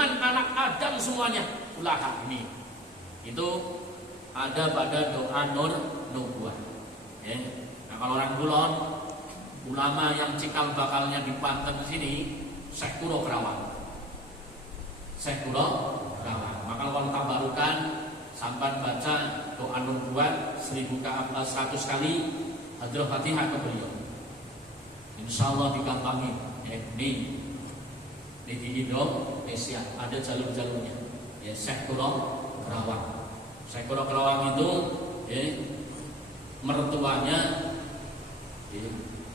dengan anak Adam semuanya. Ulaha ini. Itu ada pada doa nur nubuah. Ya. Nah, kalau orang Kulon, ulama yang cikal bakalnya di Banten sini, Syekh Kuro Kerawang. Syekh Kuro Kerawang. Maka kalau tabarukan sampai baca doa nubuah 100 kali, Hadrah Fatihah ke beliau. Insya Allah digampangin. Di Indonesia ada jalur-jalurnya. Ya, Syekh Kuro Kerawang. Syekh Kuro Kerawang itu mertuanya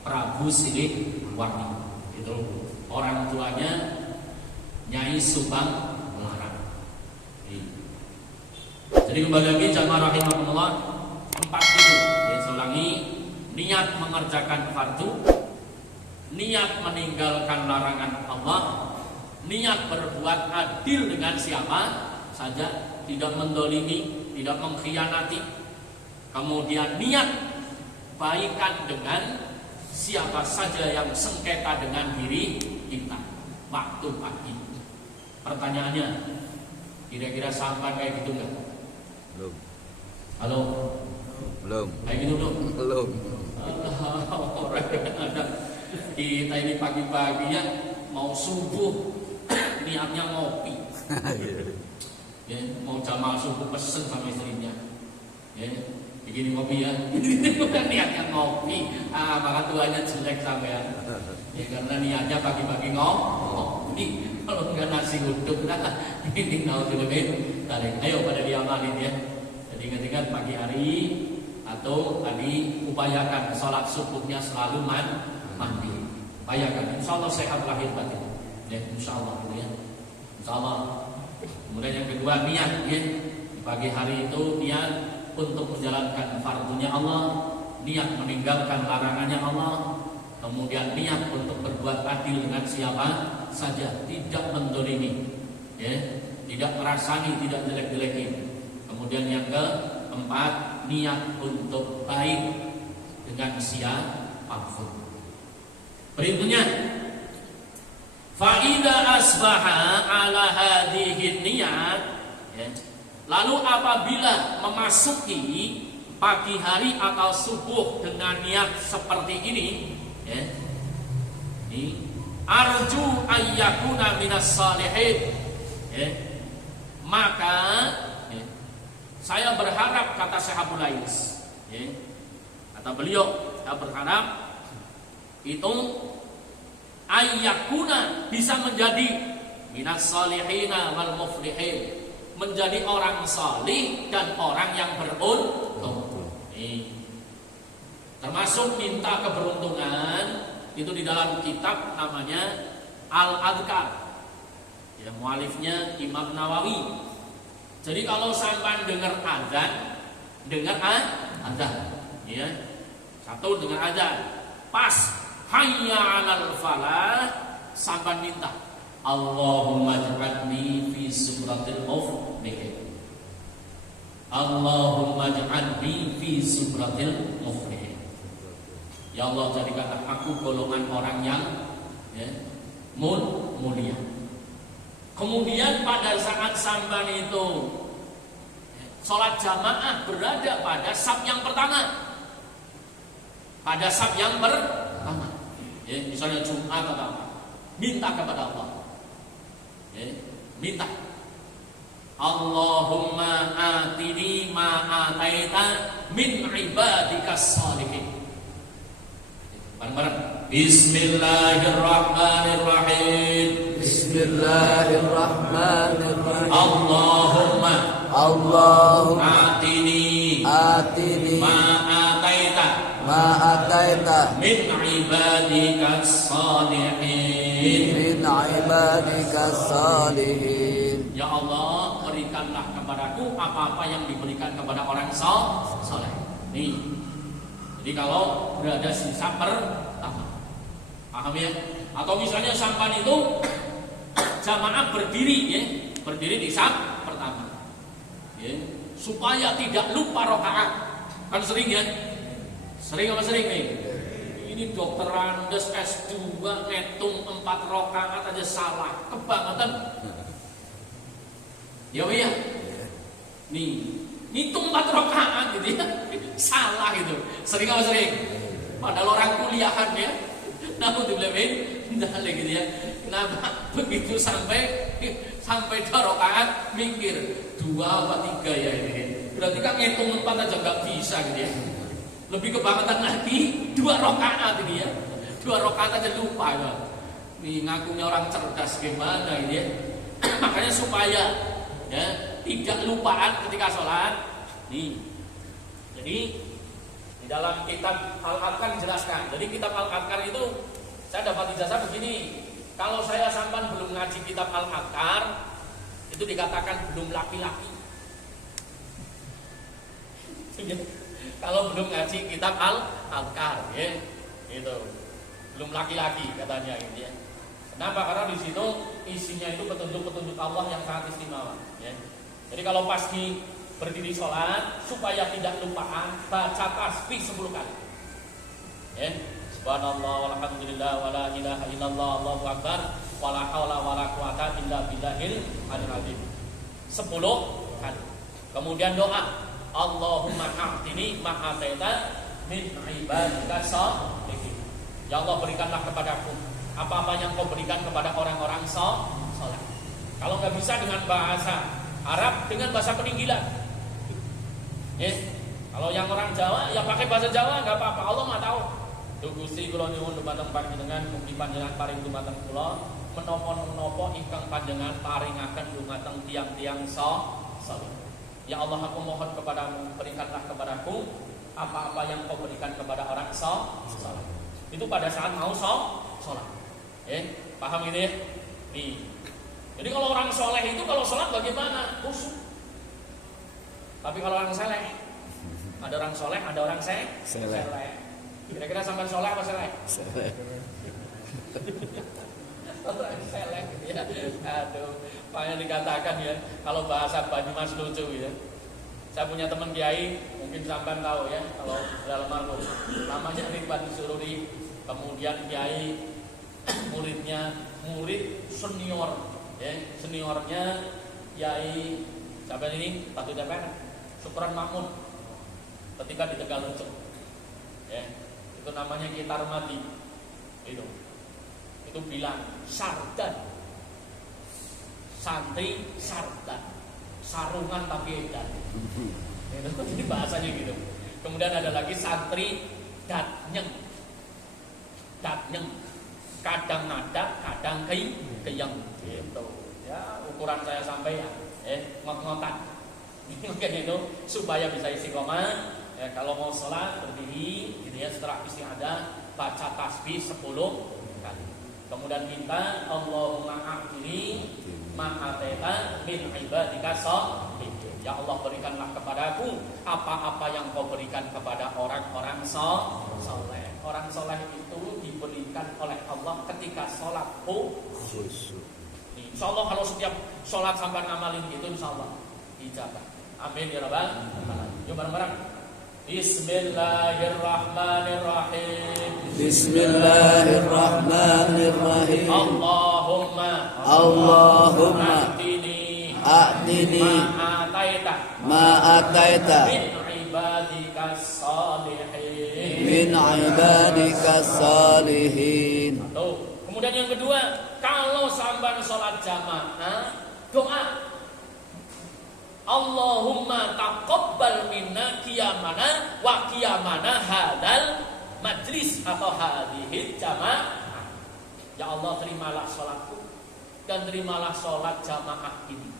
Prabu Siliwangi. Itu orang tuanya Nyai Subang Larang. Jadi kembali lagi jamaah rahimahullah, 4 itu. Saya ulangi, niat mengerjakan fardu, niat meninggalkan larangan Allah, niat berbuat adil dengan siapa saja, tidak mendolimi, tidak mengkhianati, kemudian niat baikan dengan siapa saja yang sengketa dengan diri kita. Waktu pagi. Pertanyaannya, kira-kira sampai kayak gitu enggak? Belum. Halo? Belum. Kayak gitu belum? Belum. Orang ada kita ini pagi-paginya mau subuh niatnya ngopi. Ya, mau jamaah subuh pesen sama istrinya. Ya, bikin kopi ya. Bukan niatnya ngopi. Maka tuanya jelek sampean. Ya karena niatnya pagi-pagi ngopi. Kalau enggak nasi uduk, ini naudzubillah. Ayo pada diamalin ya. Jadi ingat-ingat pagi hari atau tadi upayakan sholat subuhnya selalu mandi. Upayakan. Insya Allah sehat lahir batin. Ya, insya Allah ya. Insya Allah. Kemudian yang kedua niat ya. Di pagi hari itu niat untuk menjalankan fardunya Allah, niat meninggalkan larangannya Allah, kemudian niat untuk berbuat adil dengan siapa saja, tidak mendolimi, ya, tidak merasani, tidak jelek-jelekin. Kemudian yang keempat, niat untuk baik dengan siapapun. Berikutnya, fa'idha asbaha ala hadhihi niyat, ya. Lalu apabila memasuki pagi hari atau subuh dengan niat seperti ini, ya, ini arju ayyakuna minas salihin, ya, maka ya, saya berharap, kata Syekh Abdul Lais, ya, kata beliau, saya berharap itu ayyakuna bisa menjadi minas salihina wal muflihin, menjadi orang salih dan orang yang beruntung. Termasuk minta keberuntungan itu di dalam kitab namanya Al-Adhkar. Ya, mualifnya Imam Nawawi. Jadi kalau sampai dengar azan, ya. Satu dengar azan, pas hayya 'alal falah, sampai minta Allahumma ja'alni fi sumratil muflihin. Allahumma ja'alni fi sumratil muflihin. Ya Allah, jadikanlah aku golongan orang yang ya, mulia. Kemudian pada saat sampan itu sholat jamaah berada pada saf yang pertama. Pada saf yang pertama. Ya, misalnya Jumat atau apa, minta kepada Allah. Ya, minta Allahumma atini ma ataita min ibadikas salihin. Bareng-bareng. Bismillahirrahmanirrahim. Bismillahirrahmanirrahim. Allahumma atini ma ataita min ibadikas salihin. Ya Allah, berikanlah kepadaku apa-apa yang diberikan kepada orang saleh. Nih. Jadi kalau berada di saf pertama, paham ya? Atau misalnya sampan itu jamaah berdiri, ya, berdiri di saf pertama, ya, supaya tidak lupa rakaat. Kan sering ya? Sering apa sering nih? Ini dokter Andes S2 ngitung 4 rakaat aja salah, kebangetan. Ya iya. Nih, ngitung 4 rakaat gitu ya. Salah gitu. Sering apa sering? Padahal orang kuliahan ya. Namun dibilang ndale gitu ya. Kenapa begitu sampai 2 rakaat mikir 2 apa 3 ya ini. Berarti kan ngitung 4 aja nggak bisa gitu ya. Lebih kebangetan lagi 2 rakaat ini ya. 2 rakaat aja lupa ya. Nih ngakunya orang cerdas gimana ini ya. Makanya supaya ya tidak lupaan ketika sholat. Nih. Jadi di dalam kitab Al-Adkar dijelaskan. Jadi kitab Al-Adkar itu saya dapat ijazah begini. Kalau saya sampai belum ngaji kitab Al-Adkar, itu dikatakan belum laki-laki. Kalau belum ngaji kitab Al-Adkar, ya, itu belum laki-laki katanya gitu ya. Kenapa? Karena di situ isinya itu petunjuk-petunjuk Allah yang sangat istimewa. Ya. Jadi kalau pas berdiri sholat, supaya tidak lupaan, baca tasbih 10 kali. Ya. Subhanallah walhamdulillah wala ilaha illallah Allahu akbar wala haula wala quwata illa billahil aliyil azim. 10 kali. Kemudian doa, Allahumma a'tini ma ataita min ibadika sholihin. Ya Allah, berikanlah kepadaku apa-apa yang kau berikan kepada orang-orang sholat. Kalau nggak bisa dengan bahasa Arab, dengan bahasa peninggilan. Kalau yang orang Jawa, ya pakai bahasa Jawa nggak apa-apa. Allah mah tahu. Gusti kula nyuwun dumateng panjenengan, mugi panjenengan paring dumateng kula menapa-menapa ingkang panjenengan paringaken dumateng tiang-tiang saleh. Ya Allah, aku mohon kepadamu, berikanlah kepadaku apa-apa yang kau berikan kepada orang saleh. Itu pada saat mau sholat. Paham ini ya? Nih. Jadi kalau orang soleh itu kalau sholat bagaimana? Khusyuk. Tapi kalau orang saleh, ada orang soleh, ada orang saleh. Kira-kira sampai soleh apa saleh? Saleh. Orang saleh gitu ya. Aduh, makanya dikatakan ya, kalau bahasa Banyumas lucu ya. Saya punya teman kiai, mungkin sampai tahu ya, kalau dalam marhum namanya Ridwan Sururi. Kemudian kiai murid senior ya, seniornya kiai siapa ini? Batu DPR Syukran Mahmud ketika di Tegaluncuk ya, itu namanya Kitar Mati itu bilang sardan, santri sardan, sarungan tapi edan. Jadi bahasanya gitu. Kemudian ada lagi santri datnyeng, kadang nada, kadang keyang gitu. Ya, ukuran saya sampai ya, ngot-ngotan. Mungkin itu supaya bisa istiqomah. Ya, kalau mau sholat berdiri, gitu ya, setelah istiadah baca tasbih 10 kali. Kemudian minta Allahumma a'tini ma ataita min ibadika sholihin. Ya Allah, berikanlah kepadaku apa-apa yang kau berikan kepada orang-orang soleh. Orang soleh itu diberikan oleh Allah ketika sholat khusyuk. Insya Allah kalau setiap sholat sampai ngamalin gitu, insya Allah ijabah. Amin ya rabbal alamin. Yuk bareng-bareng. Bismillahirrahmanirrahim. Bismillahirrahmanirrahim. Allahumma a'tini ma ataita min ibadikas salihin. Kemudian yang kedua, kalau sampai sholat jamaah, doa Allahumma taqabbal minna qiyamana wa qiyamana hadal majlis atau hadhihi jamaah. Ya Allah, terimalah sholatku dan terimalah sholat jamaah ini.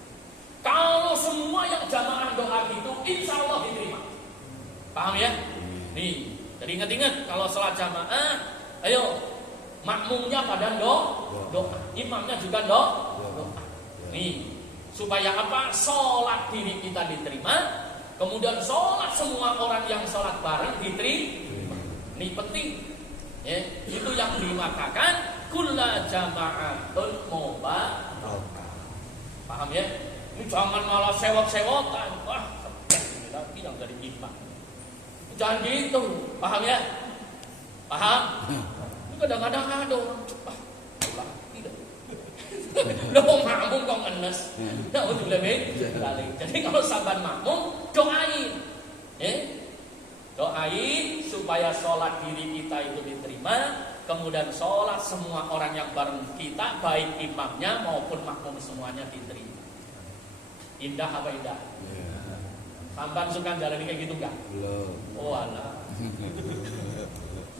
Kalau semua yang jamaah doa itu, insya Allah diterima. Paham ya? Nih, jadi ingat-ingat kalau sholat jamaah, ayo makmumnya pada doa, imamnya juga doa. Nih, supaya apa? Sholat diri kita diterima, kemudian sholat semua orang yang sholat bareng diterima. Ini penting. Ya, itu yang dimaknakan kulla jama'atun mubarakah. Paham ya? Ini jangan malah sewot-sewotan. Wah, ini lagi yang dari imam. Jangan gitu, paham ya? Paham? Kadang-kadang ada orang cepat. Tidak. Loh makmum kok ngenes. Naudzubillah min dzalik. Jadi kalau sampean makmum doain. Doain supaya sholat diri kita itu diterima, kemudian sholat semua orang yang bareng kita, baik imamnya maupun makmum semuanya diterima. Indah apa indah? Sampan suka jalan kayak gitu enggak? Belum. Oh alah.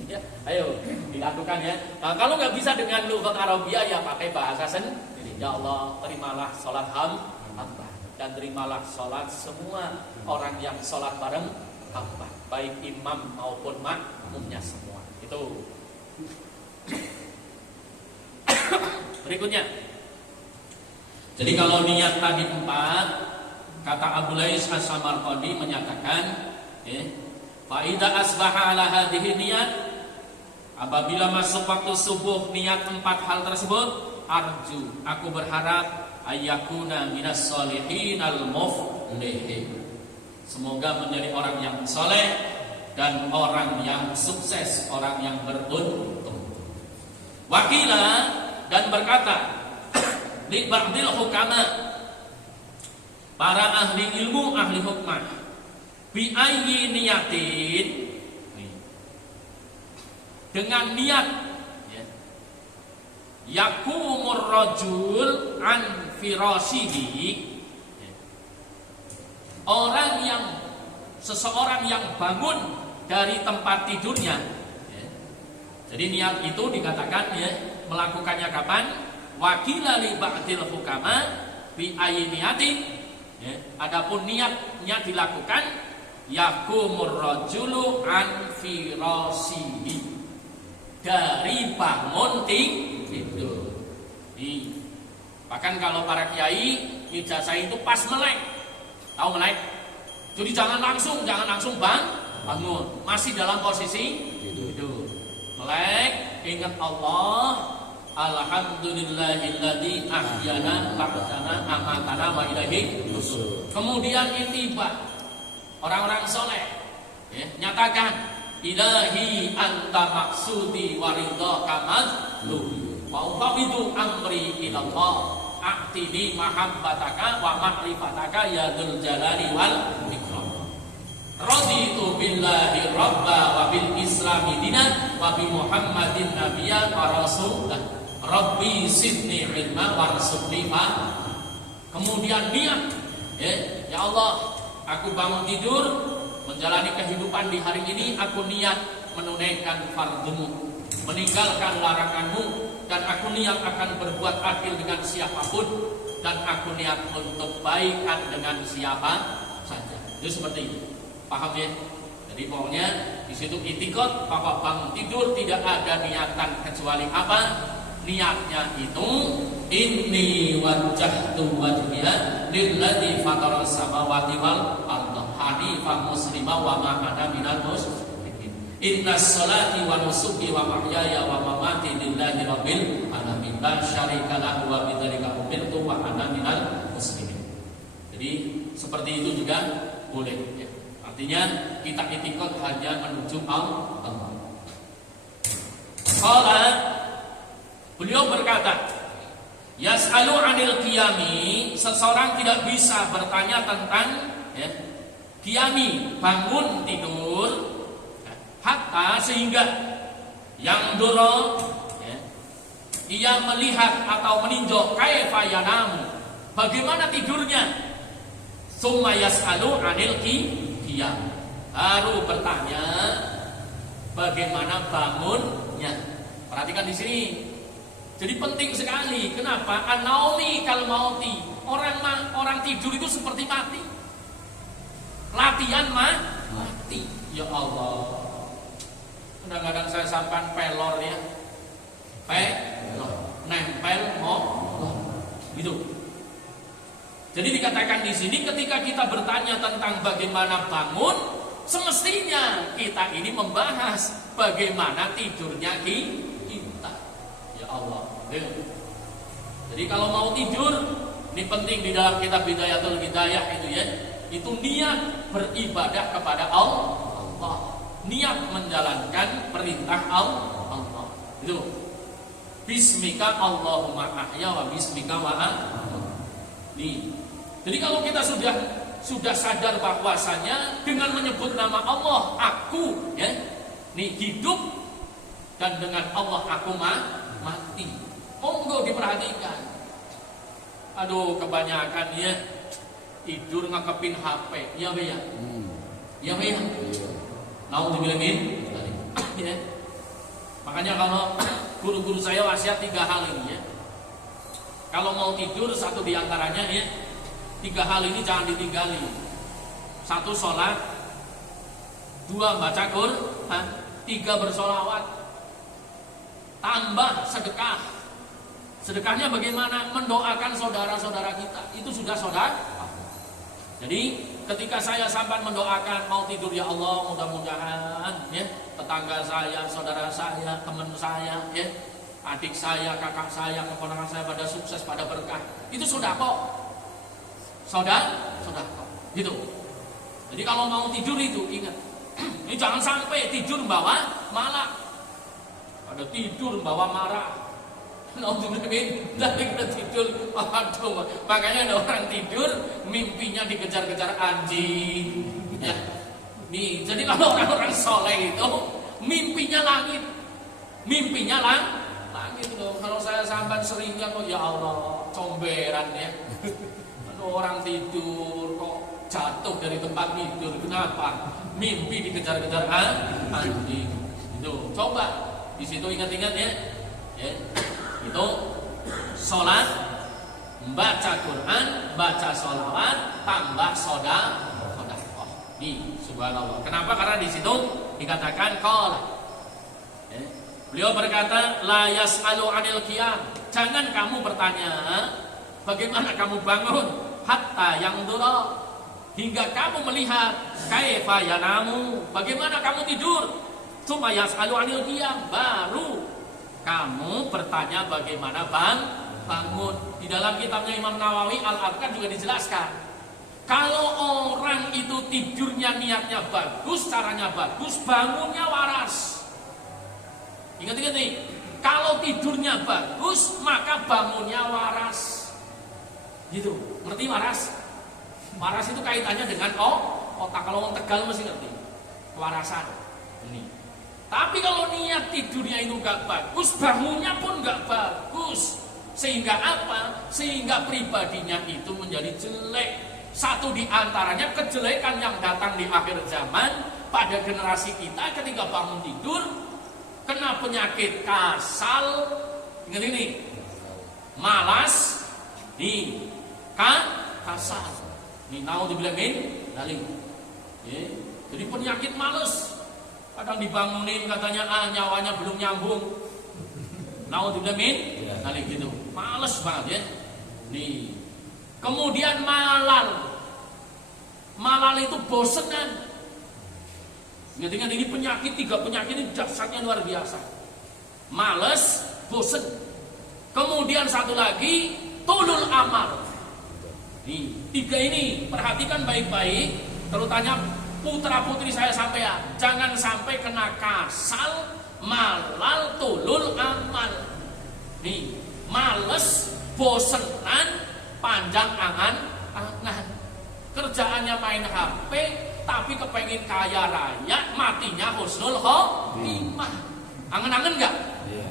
Ya, ayo dilakukan ya. Nah, kalau nggak bisa dengan lughat Arabiyah ya pakai bahasa sendiri. Ya Allah, terimalah sholat hamba dan terimalah sholat semua orang yang sholat bareng hamba, baik imam maupun makmumnya semua. Itu. Berikutnya. Jadi kalau niat tadi 4, kata Abu Lais As-Samarqandi menyatakan, fa idza asbaha ala hadhihi niyat, apabila masuk waktu subuh niat 4 hal tersebut, arju, aku berharap ayyakuna minas sholihin al-muflihin, semoga menjadi orang yang soleh dan orang yang sukses, orang yang beruntung. Wakila, dan berkata li ba'dil hukama, para ahli ilmu, ahli hukmah, bi ayyi niyatin, dengan niat yakumur rajul an firashihi, seseorang yang bangun dari tempat tidurnya. Jadi niat itu dikatakan melakukannya kapan? Wakila li ba'dil hukama bi ayyi niyatin, adapun niatnya dilakukan yakumur rajulu an firashihi, dari bangun tidur. Bahkan kalau para kiai ijazah itu pas melek, tahu melek? Jadi jangan langsung bangun, masih dalam posisi tidur. Melek, ingat Allah. Alhamdulillahilladzi ahyana ba'dama amatana wa ilaihi nusyur. Kemudian itiba orang-orang soleh nyatakan, ilahi anta maksudi waridha kamadlu wa ufawidu amri ilallah a'tini mahabbataka wa ma'rifataka ya dzul jalali wal ikram. Raditu billahi rabba wa bil islami dinan wa bi muhammadin nabiyyan wa rasulah. Rabbi sidni ilma warzuqni fahma. Kemudian niat, ya Allah, aku bangun tidur menjalani kehidupan di hari ini, aku niat menunaikan fardhumu, meninggalkan laranganmu, dan aku niat akan berbuat adil dengan siapapun, dan aku niat untuk baikan dengan siapa saja. Itu seperti itu. Paham ya? Jadi pokoknya di situ itikad bahwa bangun tidur tidak ada niatan kecuali apa? Niatnya itu inni wajjahtu wajhiya lilladzi fataras samawati wal ardh hanifan muslima wa ma ana minal musyrikin. Innas salati wa nusuki wa mahyaya wa mamati lillahi rabbil alamin la syarika lahu wa bidzalika umirtu wa ana minal muslimin. Jadi seperti itu juga boleh ya. Artinya kita itikad hanya menuju Allah. Beliau berkata, yas'alu 'anil qiyami, seseorang tidak bisa bertanya tentang qiyami, bangun tidur, hatta sehingga yang doro ia melihat atau meninjau kaifa yanamu, bagaimana tidurnya. Summa yas'alu 'anil qiyam, baru bertanya bagaimana bangunnya. Perhatikan di sini. Jadi penting sekali. Kenapa? An-naumi kal mauti. Orang tidur itu seperti mati. Latihan mati. Ya Allah. Kadang-kadang saya sampai pelor ya. Nempel gitu. Jadi dikatakan di sini ketika kita bertanya tentang bagaimana bangun, semestinya kita ini membahas bagaimana tidurnya kita. Ya Allah. Jadi kalau mau tidur, ini penting di dalam kitab Bidayatul Hidayah itu ya, itu niat beribadah kepada Allah, niat menjalankan perintah Allah. Itu. Bismika Allahumma ahya wa bismika wa nih. Jadi kalau kita sudah sadar bahwasanya dengan menyebut nama Allah aku ya, nih hidup, dan dengan Allah aku mati. Monggo diperhatikan. Aduh, kebanyakan ya tidur ngakepin HP. Ya be ya. Ya be ya. Nauzubillah min. Ya. Makanya kalau guru-guru saya wasiat 3 hal ini ya. Kalau mau tidur, satu diantaranya ya, 3 hal ini jangan ditinggali. 1 sholat, 2 baca Quran, 3 bersolawat, tambah sedekah. Sedekahnya bagaimana? Mendoakan saudara-saudara kita. Itu sudah saudara. Jadi ketika saya sampai mendoakan mau tidur, ya Allah mudah-mudahan ya tetangga saya, saudara saya, teman saya ya, adik saya, kakak saya, keponakan saya pada sukses, pada berkah. Itu sudah kok. Sudah kok. Gitu. Jadi kalau mau tidur itu ingat. Ini jangan sampai tidur bawa malah. Ada tidur bawa marah. Dari kita tidur, aduh, makanya ada orang tidur mimpinya dikejar-kejar anjing. Ya. Nih, jadi kalau orang-orang soleh itu mimpinya langit, langit loh. Kalau saya sampai seringnya kok ya Allah, comberan ya. Aduh, orang tidur kok jatuh dari tempat tidur, kenapa? Mimpi dikejar-kejar anjing. Itu coba di situ ingat-ingat ya. Itu sholat, baca Quran, baca sholawat, tambah sodakoh. Nih, subhanallah. Kenapa? Karena di situ dikatakan qala. Beliau berkata, la yas'alu 'anil qiyam. Jangan kamu bertanya bagaimana kamu bangun, hatta yang dulu, hingga kamu melihat kaifa yanamu, bagaimana kamu tidur. Tsumma yas'alu 'anil qiyam, baru kamu bertanya bagaimana bangun. Di dalam kitabnya Imam Nawawi Al-Adkar juga dijelaskan. Kalau orang itu tidurnya niatnya bagus, caranya bagus, bangunnya waras. Ingat-ingat nih, kalau tidurnya bagus, maka bangunnya waras. Gitu, ngerti waras? Waras itu kaitannya dengan otak. Kalau orang Tegal mesti ngerti kewarasan. Ini. Tapi kalau niat tidurnya itu gak bagus, bangunnya pun gak bagus. Sehingga apa? Sehingga pribadinya itu menjadi jelek. Satu di antaranya kejelekan yang datang di akhir zaman pada generasi kita ketika bangun tidur kena penyakit kasal. Ingat ini, malas, kasal. Ini naudzubillah min dzalik. Jadi penyakit malas. Kadang dibangunin katanya nyawanya belum nyambung. Naudzubillah min dzalik gitu. Males banget ya. Nih. Kemudian malal. Malal itu bosenan. Ingat-ingat ini penyakit, 3 penyakit ini dahsyatnya luar biasa. Males, bosen. Kemudian satu lagi, tulul amal. Nih, 3 ini perhatikan baik-baik, terutama putra-putri saya sampean, jangan sampai kena kasal, malal, tulul amal. Nih, males, bosenan, panjang angan-angan. Kerjaannya main HP, tapi kepengen kaya raya, matinya husnul khotimah. Angen-angen enggak? Iya.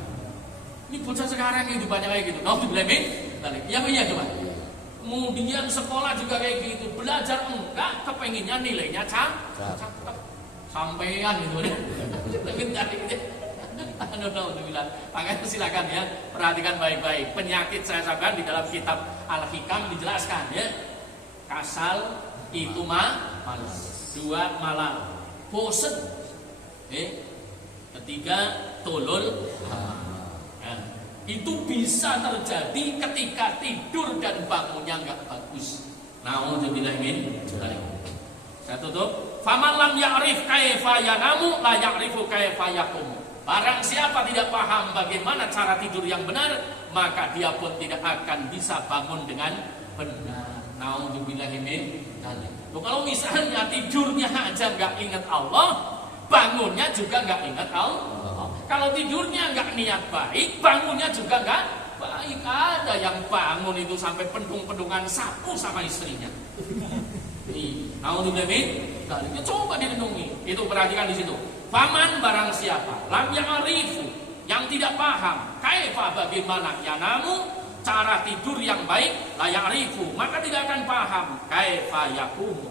Ini bocah sekarang ini banyak kayak gitu. Naudzubillah min dzalik. Ya iya coba. Kemudian sekolah juga kayak gitu, belajar enggak, kepenginnya nilainya cakep. Sampean gitu deh. Alhamdulillah. Makanya silakan ya, perhatikan baik-baik. Penyakit saya sampaikan di dalam kitab Al-Hikam dijelaskan ya. Kasal itu malas. 2 malal. Bosen. Ketiga tulul. Itu bisa terjadi ketika tidur dan bangunnya enggak bagus. Nauzubillah min dzalik. Saya tutup. Faman lam ya'rif kaifa yanamu la ya'rifu kaifa yaqum. Barang siapa tidak paham bagaimana cara tidur yang benar, maka dia pun tidak akan bisa bangun dengan benar. Nauzubillah min dzalik. Kalau misalnya tidurnya aja enggak ingat Allah, bangunnya juga enggak ingat Allah. Kalau tidurnya nggak niat baik, bangunnya juga nggak baik. Ada yang bangun itu sampai pendung-pendungan sapu sama istrinya. Alhamdulillah, coba direnungi. Itu perhatikan di situ. Faman barang siapa lam ya'rifu, yang tidak paham kaifa bagaimana yanamu, cara tidur yang baik, la ya'rifu, maka tidak akan paham kaifa yaqumu,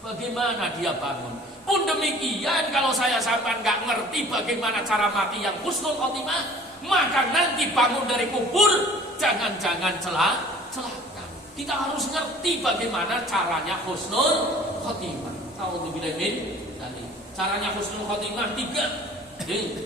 bagaimana dia bangun. Pun demikian kalau saya sampai nggak ngerti bagaimana cara mati yang husnul khotimah, maka nanti bangun dari kubur jangan-jangan celaka. Kita harus ngerti bagaimana caranya husnul khotimah. A'udzubillahi min dzalik. Caranya husnul khotimah 3.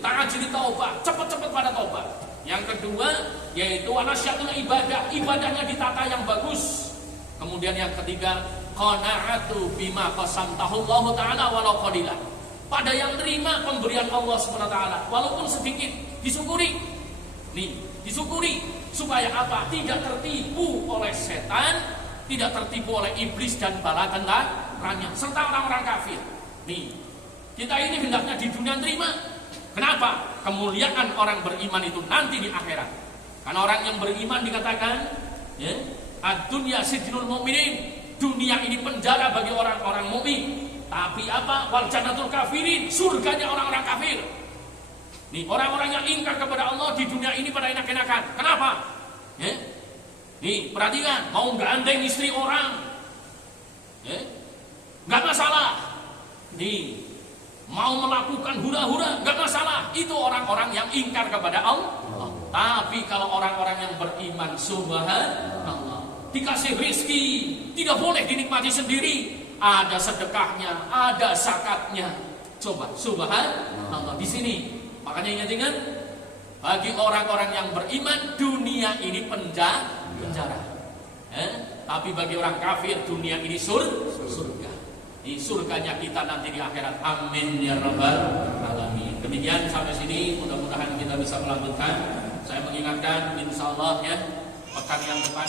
Taat jadi taubat, cepat-cepat pada taubat. Yang kedua yaitu anasyatul ibadah, ibadahnya ditata yang bagus. Kemudian yang ketiga, qanaatu bima qasamtahu Allah taala walau qalilan. Pada yang terima pemberian Allah Subhanahu wa taala walaupun sedikit, disyukuri. Disyukuri supaya apa? Tidak tertipu oleh setan, tidak tertipu oleh iblis dan bala tentaranya serta orang-orang kafir. Kita ini hendaknya di dunia terima. Kenapa? Kemuliaan orang beriman itu nanti di akhirat. Karena orang yang beriman dikatakan, ya, ad-dunya sijnul mu'minin. Dunia ini penjara bagi orang-orang mukmin. Tapi apa? Wal jannatul kafirin, surganya orang-orang kafir. Orang-orang yang ingkar kepada Allah di dunia ini pada enak-enakan. Kenapa? Ya? Perhatikan, mau gandeng istri orang, ya, nggak masalah. Mau melakukan hura-hura, nggak masalah. Itu orang-orang yang ingkar kepada Allah. Tapi kalau orang-orang yang beriman, subhanallah, dikasih rezeki, tidak boleh dinikmati sendiri. Ada sedekahnya, ada zakatnya. Coba, subhanallah di sini. Makanya ingat-ingat, bagi orang-orang yang beriman, dunia ini penjara. Tapi bagi orang kafir, dunia ini surga. Di surganya kita nanti di akhirat. Amin ya rabbal alamin. Demikian sampai sini, mudah-mudahan kita bisa melanjutkan. Saya mengingatkan, insya Allah ya, pekan yang depan